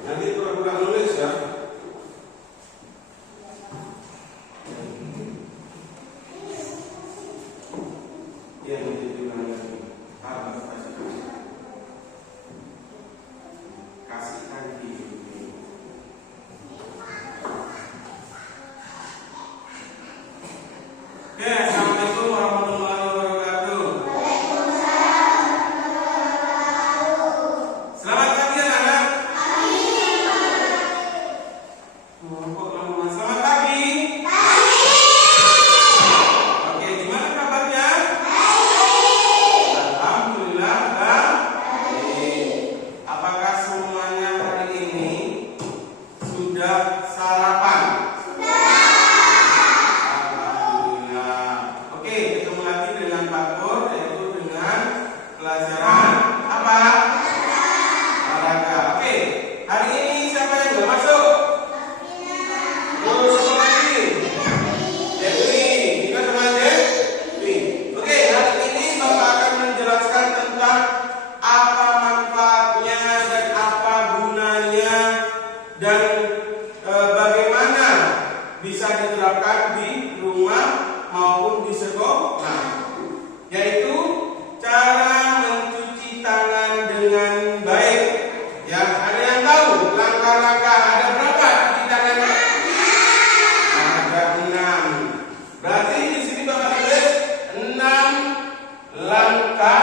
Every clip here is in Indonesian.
Nanti pura-pura nulis ya. Yang dibilang kasihkan hidup. Oke, assalamualaikum warahmatullahi wabarakatuh. Selamat pagi anak-anak. Selamat pagi. Oke, gimana kabarnya? Alhamdulillah baik. Apakah semuanya hari ini sudah sarapan? Alhamdulillah. Oke, ketemu lagi dengan Pak Pur, yaitu dengan pelajaran apa? Olahraga. Oke, hari ini siapa yang nggak masuk? Terus siapa lagi? Dewi. Kita sama Dewi. Oke, hari ini Bapak akan menjelaskan tentang apa manfaatnya dan apa gunanya dan bagaimana bisa diterapkan di rumah maupun di sekolah, yaitu cara mencuci tangan dengan baik. Ya, ada yang tahu langkah-langkah ada berapa cuci tangannya? Ada 6. Berarti di sini Bapak tulis 6 langkah.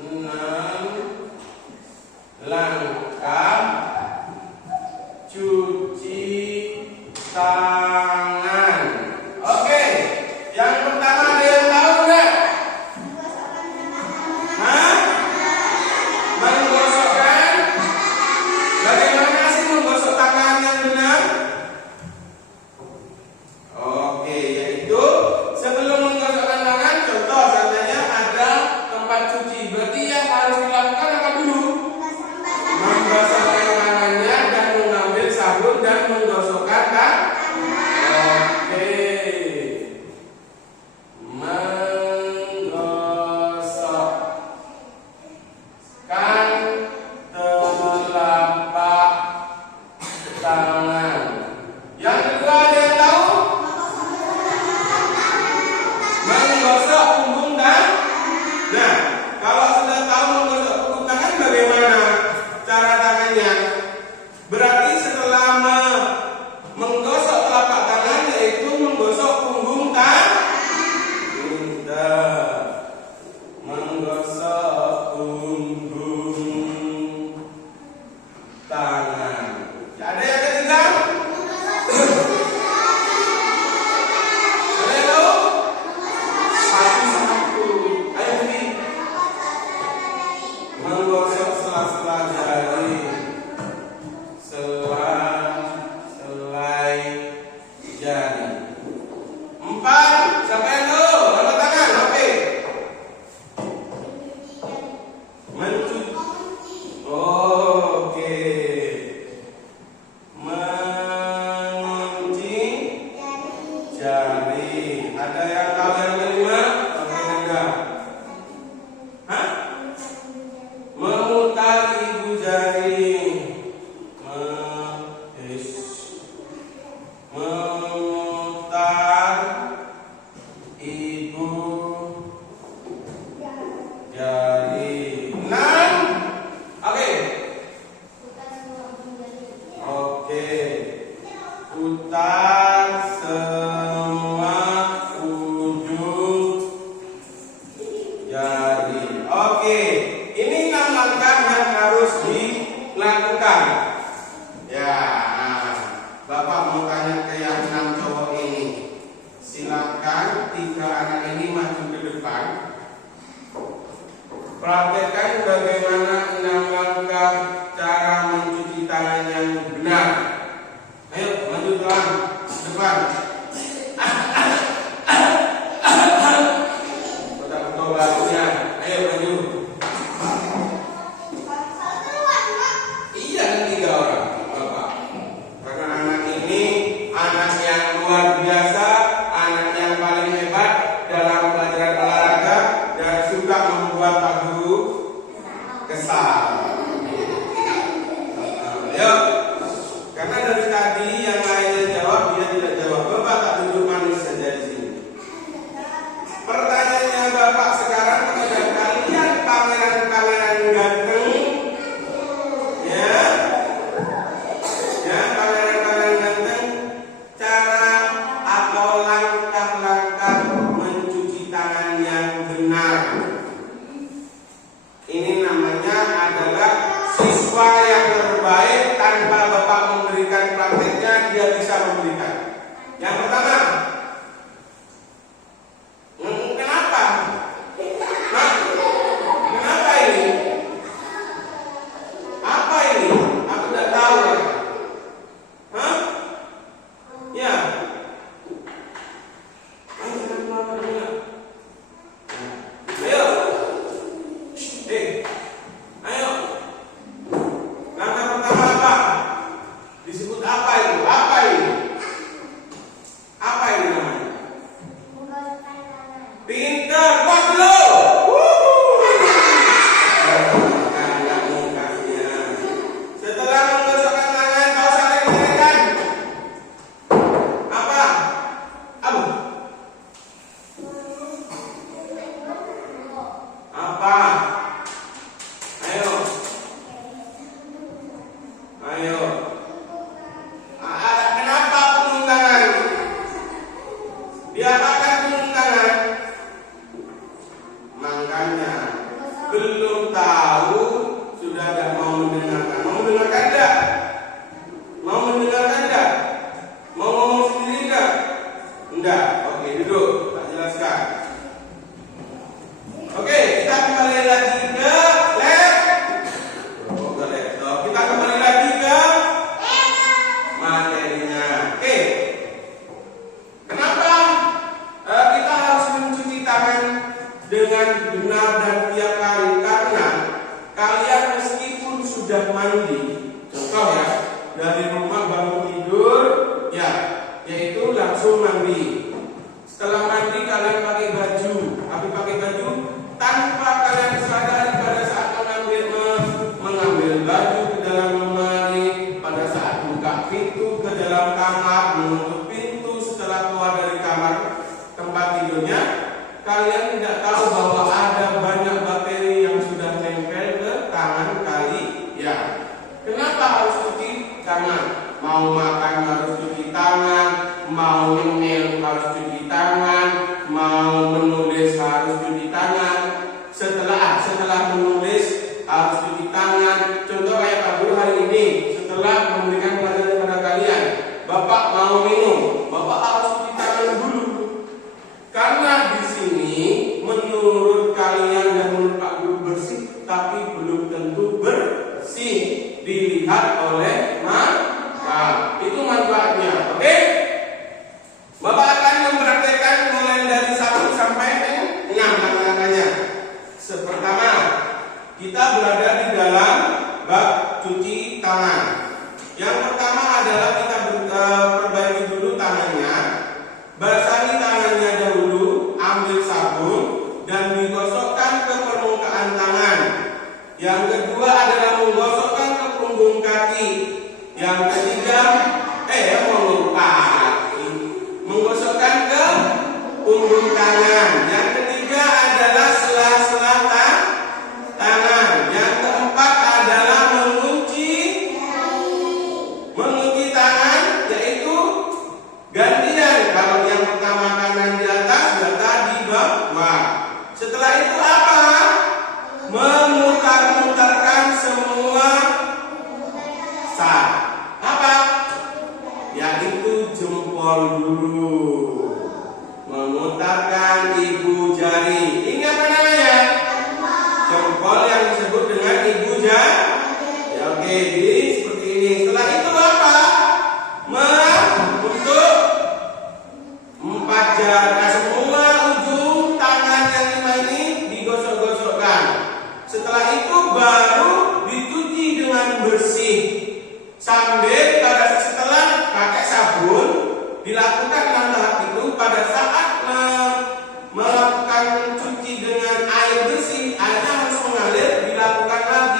6 langkah cuci tangan. Oke, yang pertama ada yang tahu nggak? Hah? Menggosokkan? Bagaimana sih menggosok tangan yang benar? Oke, yaitu sebelum menggosokkan tangan, contoh seandainya ada tempat cuci, berarti yang harus dilakukan apa dulu? Menggosokkan tangannya dan mengambil sabun dan menggosokkan kan? Oke. Menggosokkan telapak tangan. Yang kedua ada yang tahu? Menggosok punggung dan. Nah, kalau sudah tahu menggosok punggung tangan, bagaimana cara tangannya? Berarti setelah menggosok telapak tangan, yaitu menggosok punggung tangan. Menggosok punggung tangan. Ada yang ketiga? Ada yang tahu? Satu-satu. Ayo ini. Menggosok sela-sela jari. Selai jari. 4. Siapa yang tahu? Angkat tangan. Oke. Mencuci. Oke. Mengunci jari. Ada yang tahu yang kelima? Oke, enggak. Hah? Memutar ibu jari. Memutar ibu jari. 6. Oke. Oke. Putar semua ujung jari. Oke. Ini 6 langkah yang harus dilakukan. Ya, Bapak mau tanya ke yang 6 cowok ini. Silakan 3 anak ini maju ke depan. Praktekkan bagaimana 6 langkah cara mencuci tangan yang benar. Ayo maju ke depan. Betul barunya. Ayo maju. kesal. Ayo, karena dari tadi yang lainnya jawab, dia tidak jawab. Bapak tak duduk manis saja di sini. Pertanyaannya Bapak sekarang kepada kalian pangeran-pangeran ganteng, ya, pangeran-pangeran ganteng, cara atau langkah-langkah mencuci tangan yang benar. Ini namanya adalah siswa yang terbaik. Tanpa Bapak memberikan prakteknya, dia bisa memberikan. Yang pertama, kenapa? Nah, kenapa ini? Apa ini? Aku tidak tahu ya. Hah? Ya. Ayo. Ayo. Langkah pertama apa? Disebut apa itu? Apa ini? Apa ini namanya? Pintar, kuat dulu. Enggak mukanya. Setelah menggosokkan tangan, kau saling-salingkan. Apa? Apa? Apa? Ayo. Ayo. Kenapa penuh tangan? Diapakan penuh tangan? Makanya belum tahu sudah tidak mau mendengarkan. Mau mendengarkan tidak? Mau mendengarkan tidak? Mau ngomong sendiri tidak? Enggak. Oke, duduk. Tak jelaskan. Oke, kita kembali lagi ke laptop. Kita kembali lagi ke materinya. Oke. Kenapa kita harus mencuci tangan dengan benar dan tiap hari? Karena kalian meskipun sudah mandi, contoh ya, dari rumah bangun tidur, ya, yaitu langsung mandi. Setelah mandi kalian pakai baju, tapi pakai baju tanpa kalian sadari pada saat mengambil baju ke dalam lemari, pada saat buka pintu ke dalam kamar, menutup pintu setelah keluar dari kamar tempat tidurnya, kalian tidak tahu bahwa ada banyak bakteri yang sudah nempel ke tangan kalian. Kenapa harus cuci tangan? Mau makan harus cuci tangan, mau nyemil harus cuci tangan, mau menulis harus cuci tangan. Setelah menulis harus cuci tangan. Contoh kayak Pak Guru hari ini, setelah memberikan pelajaran kepada kalian, Bapak mau minum, Bapak harus cuci tangan dulu. Karena di sini menurut kalian dan menurut Pak Guru bersih, tapi belum tentu bersih dilihat oleh mata. Itu manfaatnya. Oke? Bapak akan mempraktekkan mulai dari 1 sampai 6 langkah-langkahnya. Pertama, kita berada di dalam bak cuci tangan. Yang pertama adalah kita perbaiki dulu tangannya. Basahi tangannya dahulu, ambil sabun dan digosokkan ke permukaan tangan. Yang kedua adalah menggosokkan ke punggung kaki. Yang ketiga, menggosokkan ke punggung tangan. Yang ketiga adalah sela-sela tangan. Yang keempat adalah mengunci tangan, yaitu gantian. Kalau yang pertama kanan di atas, data di bawah. Setelah itu apa? Memutar-mutarkan semua apa? Yaitu jempol dulu. Memutarkan ibu jari. Ini apa namanya? Jempol yang disebut dengan ibu jari. Ya, oke, jadi seperti ini. Setelah itu apa? Untuk 4 jari. Semua ujung tangan yang 5 ini digosok-gosokkan. Setelah itu baru dicuci dengan bersih. Sambil setelah pakai sabun dilakukan tahap itu. Pada saat melakukan cuci dengan air bersih, airnya harus mengalir, dilakukan lagi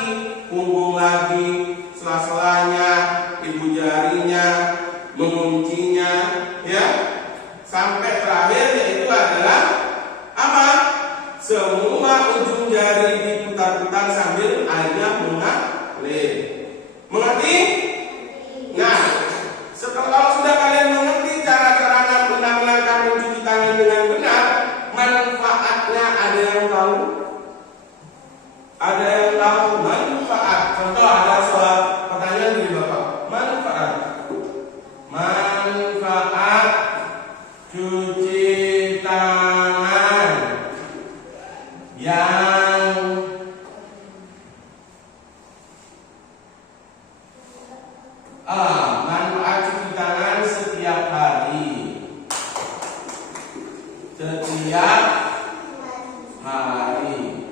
Ada yang tahu manfaat? Contoh ada soal pertanyaan dari Bapak. Manfaat. Manfaat cuci tangan yang manfaat cuci tangan setiap hari. Setiap hari.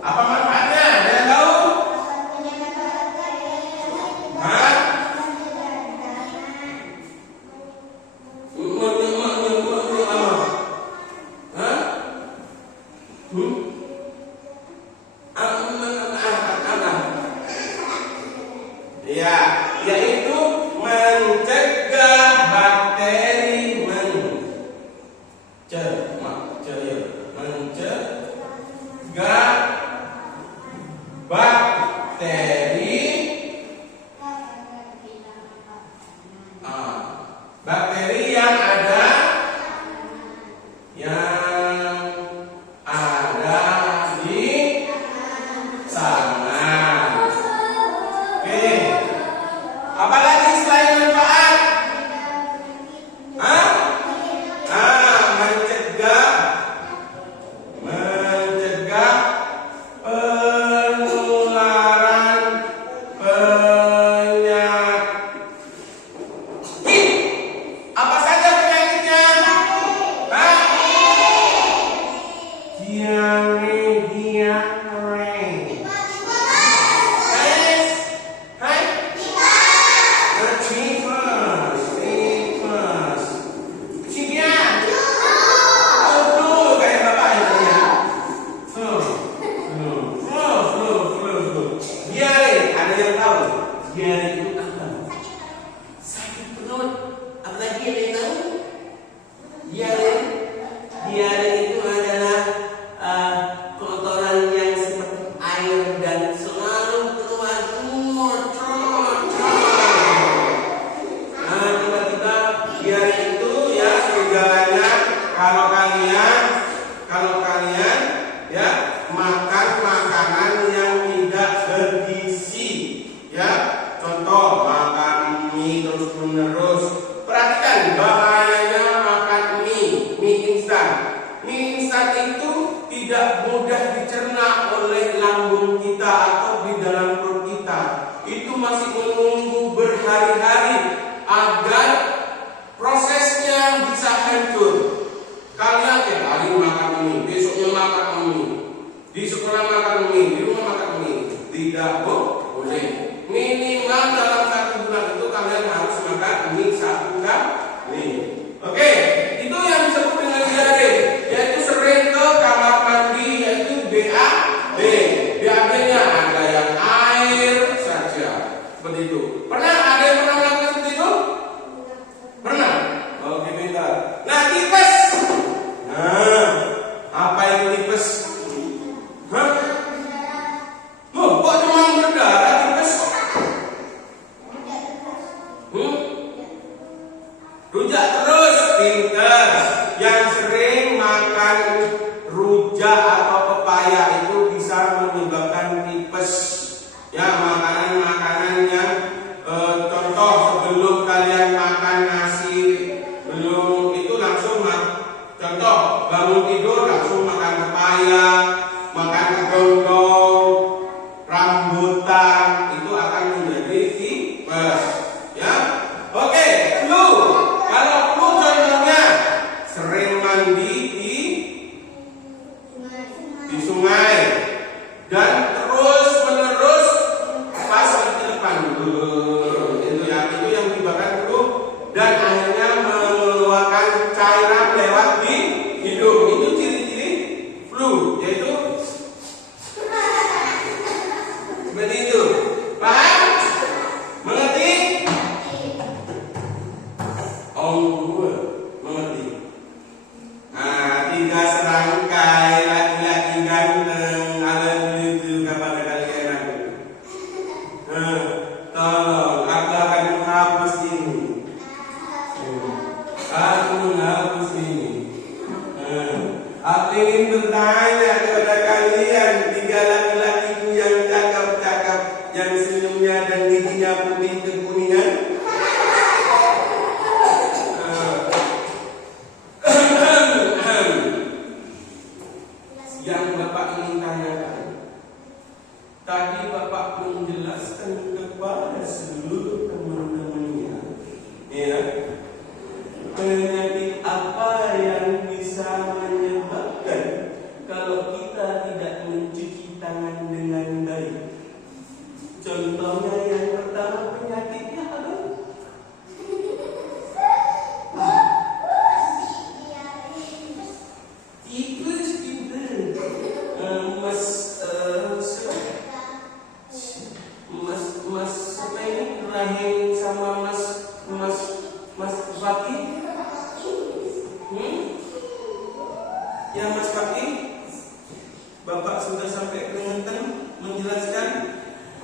Apa manfaatnya? Ada yang tahu? Hah? Ya, yaitu mencegah bakteri mencegah bakteri bakteri yang ada di sana. Oke. Apalagi selain manfaat? Mencegah penularan penyakit. Apa saja penyakitnya? Diare itu apa? Sakit perut. Apalagi ada yang tahu? Diare itu adalah kotoran yang seperti air dan selalu keluar tiba-tiba diare itu ya gejalanya kalau kalian ya makan makanan yang tidak bergizi, ya. Contoh, makan mie terus-menerus. Perhatikan bahayanya makan mie instan. Mie instan itu tidak mudah dicerna oleh lambung kita atau di dalam perut kita. Itu masih menunggu berhari-hari agar prosesnya bisa hancur. Kalian tiap hari makan mie, besoknya makan mie, di sekolah makan mie, di rumah makan mie. Tidak boleh. Minimal dalam 1 bulan itu kalian harus makan mie 1 kali. Oke, itu yang disebut dengan diare, yaitu sering ke kamar mandi, yaitu BAB. BAB-nya ada yang air saja, seperti itu. Pernah ada yang pernah melakukan seperti itu? Pernah? Oke, pintar. Nah, tipes. Apa itu tipes? Kok cuma berdarah tipes? Rujak terus, pintar. Yang sering makan rujak atau pepaya itu bisa menyebabkan tipes. Ya, makanan-makanan yang contoh sebelum kalian makan nasi, belum itu langsung contoh bangun tidur langsung makan pepaya, makan kedondong, rambutan, itu akan menjadi tipes. Ya, oke. Flu. Kalau flu contohnya sering mandi di sungai dan terus menerus pas di depan itu ya, itu yang menyebabkan flu dan akhirnya mengeluarkan cairan lewat di hidung. Itu ciri-ciri flu, yaitu seperti itu. Paham? Mengerti? Mengerti. Nah, 3 serangkai laki-laki ganteng Bapak ingin tanyakan. Tadi Bapak menjelaskan kepada seluruh teman-temannya, ya, penyakit apa yang bisa menyebabkan kalau kita tidak mencuci tangan dengan baik. Contohnya yang pertama, penyakitnya apa? Tipes kita. Mas apa ini? Rahim sama Mas Fakih? Ya Mas Fakih, Bapak sudah sampai keringetan menjelaskan.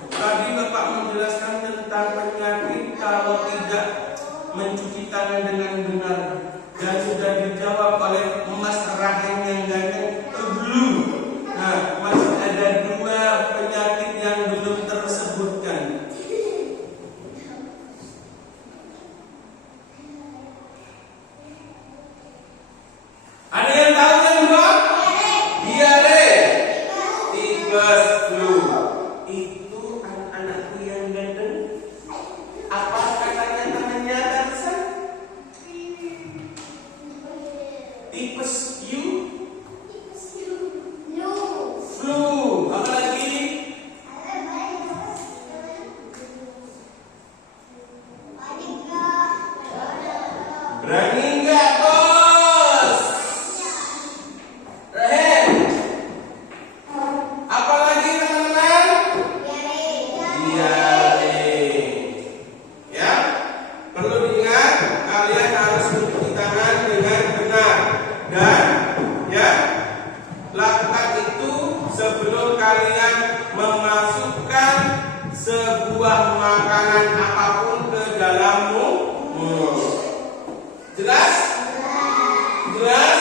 Tadi Bapak menjelaskan tentang penyakit kalau tidak mencuci tangan dengan benar, dan sudah dijawab oleh Mas Rahim yang ganteng. Belum. Nah, masih ada 2 penyakit yang belum tersebutkan. Ada yang tahu yang 2? Diare, tipes, flu. Itu anak-anakku yang ganteng. Apa katanya temannya Tarsan? Tipes you? Flu. Apa lagi? Berani enggak, Bos? Rahel. Apa lagi teman-teman? Diare. Ya, perlu diingat, kalian harus mencuci tangan dengan benar, dan ya, lakukan itu sebelum kalian memasukkan sebuah makanan apapun ke dalam mulut. Jelas? Jelas?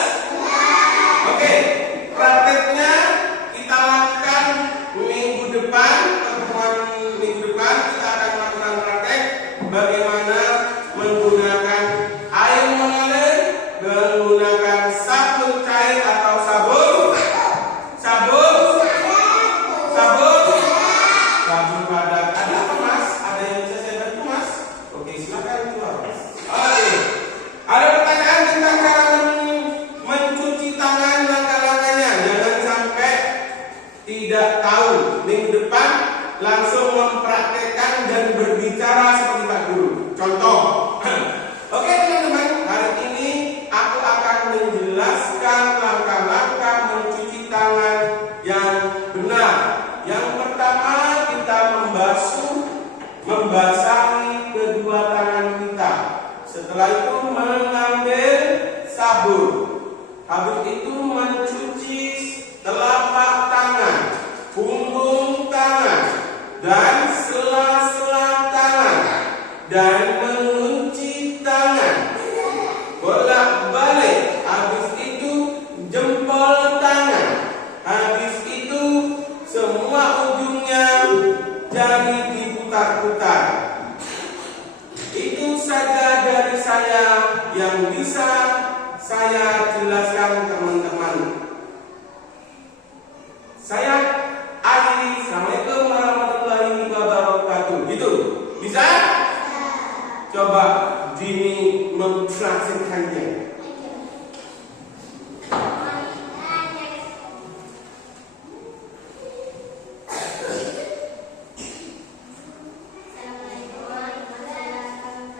Oke, prakteknya kita lakukan minggu depan, pertemuan minggu depan kita akan melakukan praktek bagaimana menggunakan air mengalir, menggunakan sabun cair atau sabun padat. Ada apa Mas? Ada yang bisa saya bantu Mas? Oke, silakan keluar Mas. Oke. Ada pertanyaan tentang cara mencuci tangan, langkah-langkahnya. Jangan sampai tidak tahu. Minggu depan langsung mempraktekkan dan berbicara seperti Pak Guru. Contoh. Oke teman-teman, hari ini aku akan menjelaskan langkah-langkah mencuci tangan yang benar. Yang pertama, kita membasahi kedua tangan kita. Setelah itu mengambil sabun. Habis itu mencuci telapak tangan, punggung tangan, dan sela-sela tangan, dan mengunci tangan. Bolak-balik. Habis itu jempol tangan. Habis itu semua ujungnya jadi diputar-putar. Itu saja dari saya yang bisa saya jelaskan teman-teman. Saya akhiri. Assalamualaikum warahmatullahi wabarakatuh. Gitu. Bisa? Coba Dini mempraktikkannya.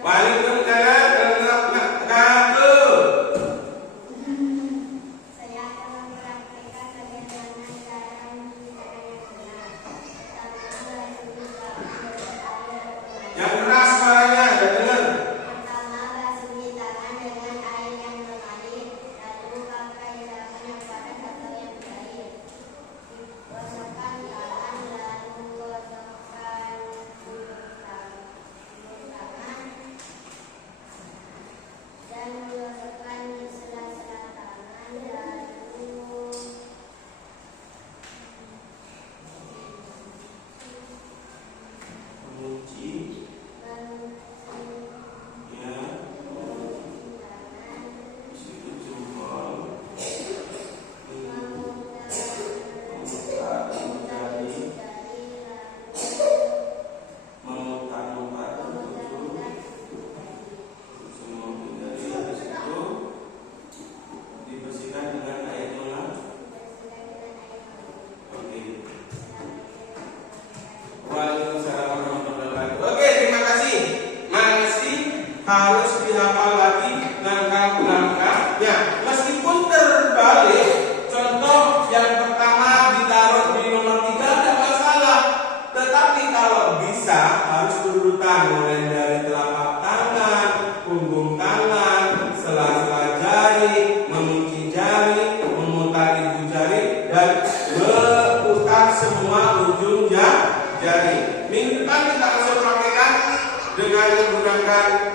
Waalaikumsalam warahmatullahi wabarakatuh. Saya akan mempraktikkan bagaimana cara mencuci tangan yang benar. Yang keras suaranya, ada dengar. Pertama, basuh tangan dengan menjalankan